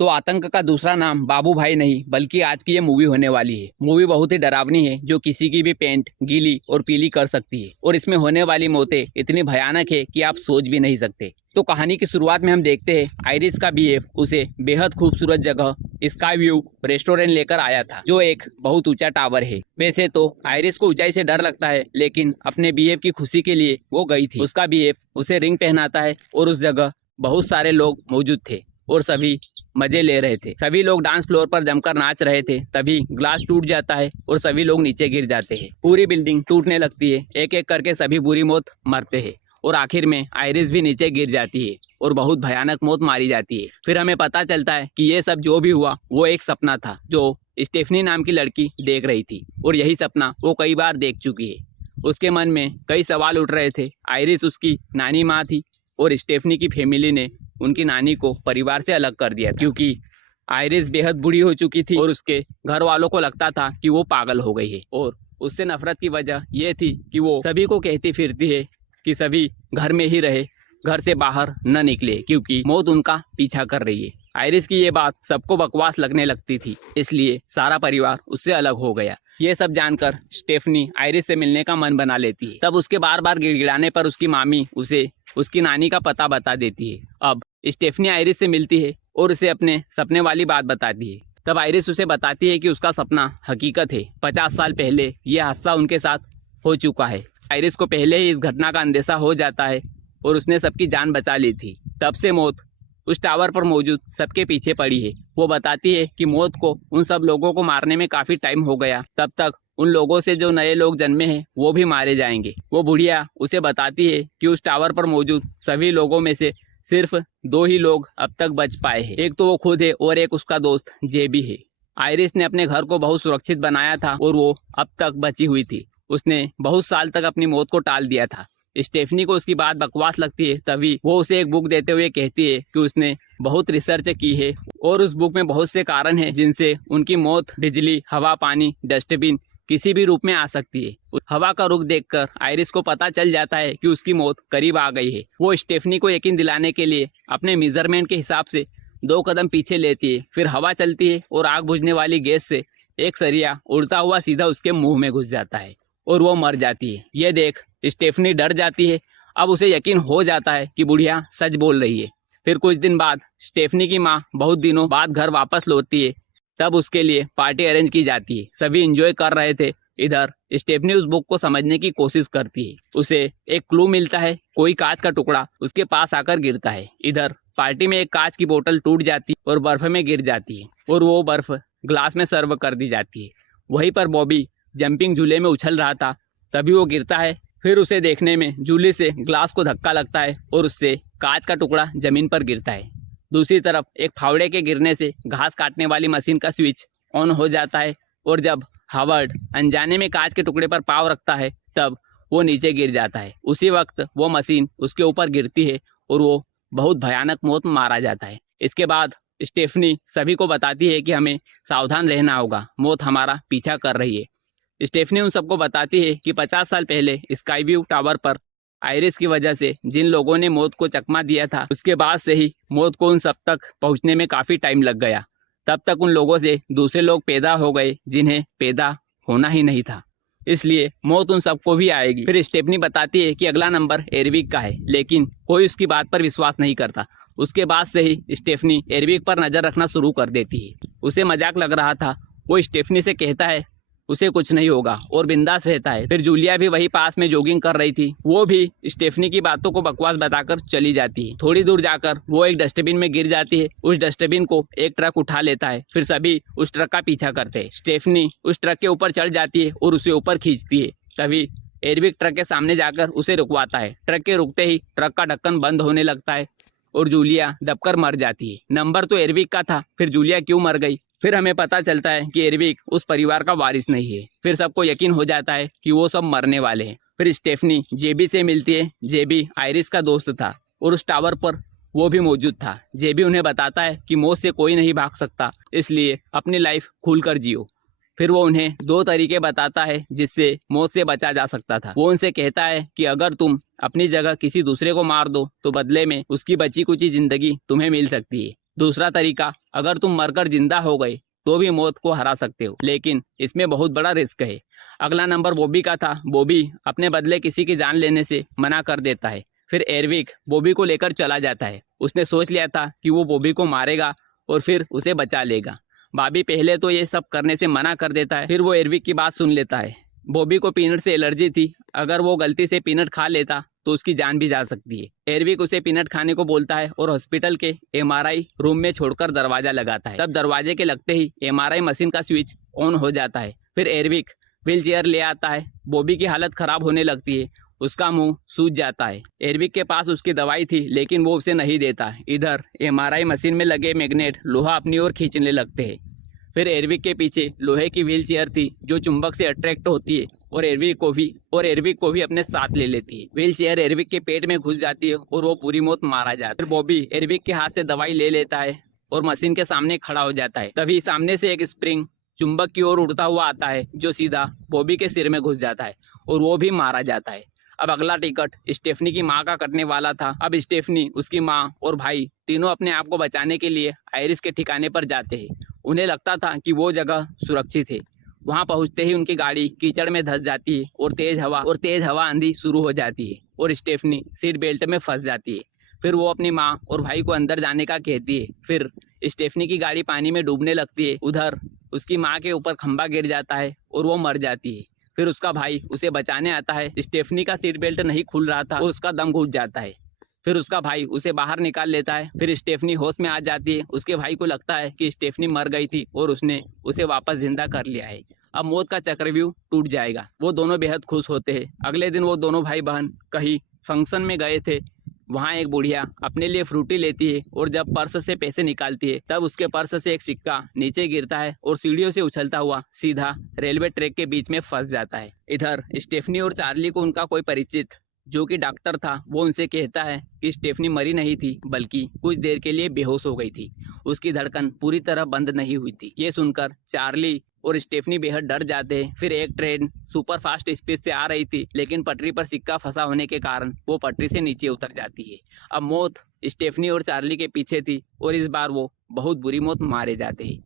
तो आतंक का दूसरा नाम बाबू भाई नहीं बल्कि आज की ये मूवी होने वाली है। मूवी बहुत ही डरावनी है जो किसी की भी पेंट गीली और पीली कर सकती है और इसमें होने वाली मौतें इतनी भयानक है कि आप सोच भी नहीं सकते। तो कहानी की शुरुआत में हम देखते हैं आयरिस का बीएफ उसे बेहद खूबसूरत जगह स्काई व्यू रेस्टोरेंट लेकर आया था जो एक बहुत ऊंचा टावर है। वैसे तो आयरिस को ऊंचाई से डर लगता है लेकिन अपने बीएफ की खुशी के लिए वो गई थी। उसका बीएफ उसे रिंग पहनाता है और उस जगह बहुत सारे लोग मौजूद थे और सभी मजे ले रहे थे। सभी लोग डांस फ्लोर पर जमकर नाच रहे थे। तभी ग्लास टूट जाता है और सभी लोग नीचे गिर जाते हैं। पूरी बिल्डिंग टूटने लगती है। एक एक करके सभी बुरी मौत मरते हैं और आखिर में आयरिस भी नीचे गिर जाती है और बहुत भयानक मौत मारी जाती है। फिर हमें पता चलता है कि ये सब जो भी हुआ वो एक सपना था जो स्टेफनी नाम की लड़की देख रही थी और यही सपना वो कई बार देख चुकी है। उसके मन में कई सवाल उठ रहे थे। आयरिस उसकी नानी माँ थी और स्टेफनी की फैमिली ने उनकी नानी को परिवार से अलग कर दिया क्योंकि आयरिस बेहद बूढ़ी हो चुकी थी और उसके घर वालों को लगता था कि वो पागल हो गई है और उससे नफरत की वजह ये थी कि वो सभी को कहती फिरती है कि सभी घर में ही रहे, घर से बाहर न निकले क्योंकि मौत उनका पीछा कर रही है। आयरिस की ये बात सबको बकवास लगने लगती थी, इसलिए सारा परिवार उससे अलग हो गया। ये सब जानकर स्टेफनी आयरिस से मिलने का मन बना लेती है। तब उसके बार बार गिड़गिड़ाने पर उसकी मामी उसे उसकी नानी का पता बता देती है। अब स्टेफनी आयरिस से मिलती है और उसे अपने सपने वाली बात बताती है। तब आयरिस उसे बताती है कि उसका सपना हकीकत है। 50 साल पहले यह हादसा उनके साथ हो चुका है। आयरिस को पहले ही इस घटना का अंदेशा हो जाता है और उसने सबकी जान बचा ली थी। तब से मौत उस टावर पर मौजूद सबके पीछे पड़ी है। वो बताती है कि मौत को उन सब लोगों को मारने में काफी टाइम हो गया, तब तक उन लोगों से जो नए लोग जन्मे हैं वो भी मारे जाएंगे। वो बुढ़िया उसे बताती है कि उस टावर पर मौजूद सभी लोगों में से सिर्फ 2 ही लोग अब तक बच पाए हैं। एक तो वो खुद है और एक उसका दोस्त जेबी है। आयरिस ने अपने घर को बहुत सुरक्षित बनाया था और वो अब तक बची हुई थी। उसने बहुत साल तक अपनी मौत को टाल दिया था। स्टेफनी को उसकी बात बकवास लगती है, तभी वो उसे एक बुक देते हुए कहती है कि उसने बहुत रिसर्च की है और उस बुक में बहुत से कारण हैं जिनसे उनकी मौत बिजली, हवा, पानी, डस्टबिन किसी भी रूप में आ सकती है। उस हवा का रुख देखकर आयरिस को पता चल जाता है कि उसकी मौत करीब आ गई है। वो स्टेफनी को यकीन दिलाने के लिए अपने मेजरमेंट के हिसाब से 2 कदम पीछे लेती है। फिर हवा चलती है और आग बुझने वाली गैस से एक सरिया उड़ता हुआ सीधा उसके मुंह में घुस जाता है और वो मर जाती है। ये देख स्टेफनी डर जाती है। अब उसे यकीन हो जाता है कि बुढ़िया सच बोल रही है। फिर कुछ दिन बाद स्टेफनी की माँ बहुत दिनों बाद घर वापस लौटती है। तब उसके लिए पार्टी अरेंज की जाती है। सभी एंजॉय कर रहे थे। इधर स्टेफनी उस बुक को समझने की कोशिश करती है। उसे एक क्लू मिलता है। कोई कांच का टुकड़ा उसके पास आकर गिरता है। इधर पार्टी में एक कांच की बोतल टूट जाती है और बर्फ में गिर जाती है और वो बर्फ ग्लास में सर्व कर दी जाती है। वहीं पर बॉबी जंपिंग झूले में उछल रहा था, तभी वो गिरता है। फिर उसे देखने में झूले से ग्लास को धक्का लगता है और उससे कांच का टुकड़ा जमीन पर गिरता है। दूसरी तरफ एक फावड़े के गिरने से घास काटने वाली मशीन का स्विच ऑन हो जाता है और जब हावर्ड अनजाने में कांच के टुकड़े पर पाँव रखता है तब वो नीचे गिर जाता है। उसी वक्त वो मशीन उसके ऊपर गिरती है और वो बहुत भयानक मौत मारा जाता है। इसके बाद स्टेफनी सभी को बताती है कि हमें सावधान रहना होगा, मौत हमारा पीछा कर रही है। स्टेफनी उन सबको बताती है कि 50 साल पहले स्काई व्यू टावर पर आयरिस की वजह से जिन लोगों ने मौत को चकमा दिया था, उसके बाद से ही मौत को उन सब तक पहुंचने में काफी टाइम लग गया। तब तक उन लोगों से दूसरे लोग पैदा हो गए जिन्हें पैदा होना ही नहीं था, इसलिए मौत उन सबको भी आएगी। फिर स्टेफनी बताती है कि अगला नंबर एरविक का है, लेकिन कोई उसकी बात पर विश्वास नहीं करता। उसके बाद से ही स्टेफनी एरविक पर नजर रखना शुरू कर देती है। उसे मजाक लग रहा था। वो स्टेफनी से कहता है उसे कुछ नहीं होगा और बिंदास रहता है। फिर जूलिया भी वही पास में जॉगिंग कर रही थी। वो भी स्टेफनी की बातों को बकवास बताकर चली जाती है। थोड़ी दूर जाकर वो एक डस्टबिन में गिर जाती है। उस डस्टबिन को एक ट्रक उठा लेता है। फिर सभी उस ट्रक का पीछा करते हैं। स्टेफनी उस ट्रक के ऊपर चढ़ जाती है और उसे ऊपर खींचती है। तभी एरविक ट्रक के सामने जाकर उसे रुकवाता है। ट्रक के रुकते ही ट्रक का ढक्कन बंद होने लगता है और जूलिया दबकर मर जाती है। नंबर तो एरविक का था, फिर जूलिया क्यों मर गई? फिर हमें पता चलता है कि एरविक उस परिवार का वारिस नहीं है। फिर सबको यकीन हो जाता है कि वो सब मरने वाले हैं। फिर स्टेफनी जेबी से मिलती है। जेबी आयरिस का दोस्त था और उस टावर पर वो भी मौजूद था। जेबी उन्हें बताता है कि मौत से कोई नहीं भाग सकता, इसलिए अपनी लाइफ खुलकर जियो। फिर वो उन्हें 2 तरीके बताता है जिससे मौत से बचा जा सकता था। वो उनसे कहता है कि अगर तुम अपनी जगह किसी दूसरे को मार दो तो बदले में उसकी बची कुची जिंदगी तुम्हें मिल सकती है। दूसरा तरीका, अगर तुम मरकर जिंदा हो गए तो भी मौत को हरा सकते हो, लेकिन इसमें बहुत बड़ा रिस्क है। अगला नंबर बॉबी का था। बॉबी अपने बदले किसी की जान लेने से मना कर देता है। फिर एरविक बॉबी को लेकर चला जाता है। उसने सोच लिया था कि वो बॉबी को मारेगा और फिर उसे बचा लेगा। बॉबी पहले तो ये सब करने से मना कर देता है, फिर वो एरविक की बात सुन लेता है। बॉबी को पीनट से एलर्जी थी, अगर वो गलती से पीनट खा लेता तो उसकी जान भी जा सकती है। एरविक उसे पीनट खाने को बोलता है और हॉस्पिटल के एमआरआई रूम में छोड़कर दरवाजा लगाता है। तब दरवाजे के लगते ही एमआरआई मशीन का स्विच ऑन हो जाता है। फिर एरविक व्हील चेयर ले आता है। बॉबी की हालत खराब होने लगती है, उसका मुंह सूज जाता है। एरविक के पास उसकी दवाई थी, लेकिन वो उसे नहीं देता। इधर एमआरआई मशीन में लगे मैग्नेट लोहा अपनी ओर खींचने लगते हैं। फिर एरविक के पीछे लोहे की व्हील चेयर थी जो चुंबक से अट्रैक्ट होती है और एरविक को भी अपने साथ ले लेती है। व्हील चेयर एरविक के पेट में घुस जाती है और वो पूरी मौत मारा जाता है। फिर बॉबी एरविक के हाथ से दवाई ले लेता है और मशीन के सामने खड़ा हो जाता है। तभी सामने से एक स्प्रिंग चुंबक की ओर उड़ता हुआ आता है जो सीधा बॉबी के सिर में घुस जाता है और वो भी मारा जाता है। अब अगला टिकट स्टेफनी की माँ का कटने वाला था। अब स्टेफनी, उसकी माँ और भाई तीनों अपने आप को बचाने के लिए आयरिस के ठिकाने पर जाते हैं। उन्हें लगता था कि वो जगह सुरक्षित है। वहां पहुंचते ही उनकी गाड़ी कीचड़ में धंस जाती है और तेज हवा आंधी शुरू हो जाती है और स्टेफनी सीट बेल्ट में फंस जाती है। फिर वो अपनी माँ और भाई को अंदर जाने का कहती है। फिर स्टेफनी की गाड़ी पानी में डूबने लगती है। उधर उसकी माँ के ऊपर खंबा गिर जाता है और वो मर जाती है। फिर उसका भाई उसे बचाने आता है। स्टेफनी का सीट बेल्ट नहीं खुल रहा था और उसका दम घुट जाता है। फिर उसका भाई उसे बाहर निकाल लेता है। फिर स्टेफनी होश में आ जाती है। उसके भाई को लगता है कि स्टेफनी मर गई थी और उसने उसे वापस जिंदा कर लिया है। अब मौत का चक्रव्यूह टूट जाएगा। वो दोनों बेहद खुश होते हैं। अगले दिन वो दोनों भाई बहन कहीं फंक्शन में गए थे। वहाँ एक बुढ़िया अपने लिए फ्रूटी लेती है और जब पर्स से पैसे निकालती है तब उसके पर्स से एक सिक्का नीचे गिरता है और सीढ़ियों से उछलता हुआ सीधा रेलवे ट्रैक के बीच में फंस जाता है। इधर स्टेफनी और चार्ली को उनका कोई परिचित जो कि डॉक्टर था वो उनसे कहता है कि स्टेफनी मरी नहीं थी, बल्कि कुछ देर के लिए बेहोश हो गई थी। उसकी धड़कन पूरी तरह बंद नहीं हुई थी। ये सुनकर चार्ली और स्टेफनी बेहद डर जाते हैं। फिर एक ट्रेन सुपर फास्ट स्पीड से आ रही थी, लेकिन पटरी पर सिक्का फंसा होने के कारण वो पटरी से नीचे उतर जाती है। अब मौत स्टेफनी और चार्ली के पीछे थी और इस बार वो बहुत बुरी मौत मारे जाते हैं।